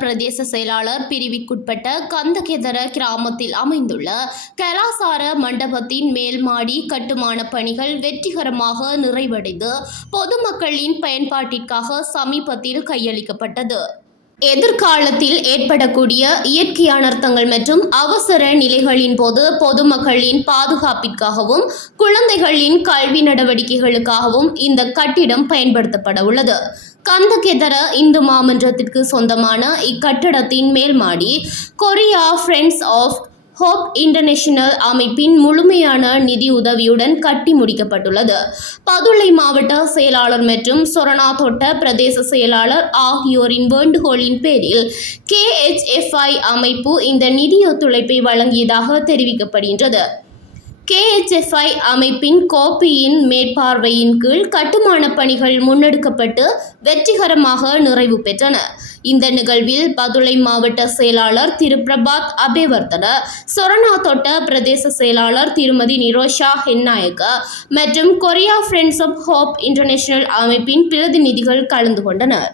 பிரதேச செயலாளர் பிரிவிற்குட்பட்ட கந்தகெதர கிராமத்தில் அமைந்துள்ள கலாசார மண்டபத்தின் மேல்மாடி கட்டுமான பணிகள் வெற்றிகரமாக நிறைவடைந்து பொதுமக்களின் பயன்பாட்டிற்காக சமீபத்தில் கையளிக்கப்பட்டது. எதிர்காலத்தில் ஏற்படக்கூடிய இயற்கை அனர்த்தங்கள் மற்றும் அவசர நிலைகளின் போது பொதுமக்களின் பாதுகாப்பிற்காகவும் குழந்தைகளின் கல்வி நடவடிக்கைகளுக்காகவும் இந்த கட்டிடம் பயன்படுத்தப்பட உள்ளது. கந்தகெதர இந்து மாமன்றத்திற்கு சொந்தமான இக்கட்டடத்தின் மேல்மாடி Korea friends of hope international அமைப்பின் முழுமையான நிதி உதவியுடன் கட்டி முடிக்கப்பட்டுள்ளது. பதுளை மாவட்ட செயலாளர் மற்றும் சொரணாதொட்ட பிரதேச செயலாளர் ஆகியோரின் வேண்டுகோளின் பேரில் KHFI அமைப்பு இந்த நிதி ஒத்துழைப்பை வழங்கியதாக தெரிவிக்கப்படுகின்றது. KHFI அமைப்பின் கோப்பியின் மேற்பார்வையின் கீழ் கட்டுமான பணிகள் முன்னெடுக்கப்பட்டு வெற்றிகரமாக நிறைவு பெற்றன. இந்த நிகழ்வில் பதுளை மாவட்ட செயலாளர் திரு பிரபாத் அபேவர்தன, சொரணாதொட்ட பிரதேச செயலாளர் திருமதி நிரோஷா ஹென்னாயக்க மற்றும் Korea friends of hope international அமைப்பின் பிரதிநிதிகள் கலந்து கொண்டனர்.